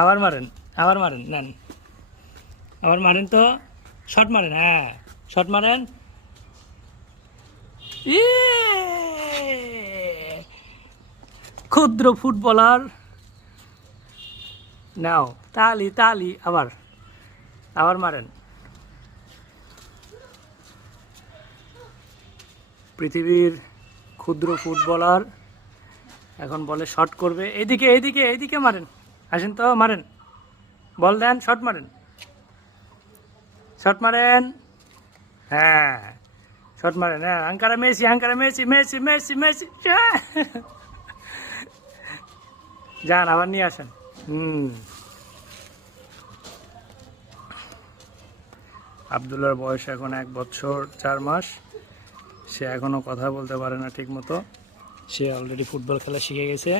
আবার মারেন, আবার মারেন, নেন, আবার মারেন তো, শট মারেন, হ্যাঁ শট মারেন। ক্ষুদ্র ফুটবলার, নাও তালি তালি, আবার আবার মারেন। পৃথিবীর ক্ষুদ্র ফুটবলার এখন বলে শট করবে, এইদিকে এইদিকে এইদিকে মারেন, আসেন তো মারেন, বল দেন, শট মারেন, শট মারেন, হ্যাঁ শট মারেন, হ্যাঁ Ankara Messi, Ankara Messi, Messi Messi Messi, যান আবার নিয়ে আসেন। আবদুল্লার বয়স এখন 1 বছর 4 মাস। সে এখনও কথা বলতে পারে না ঠিক মতো। সে অলরেডি ফুটবল খেলা শিখে গেছে।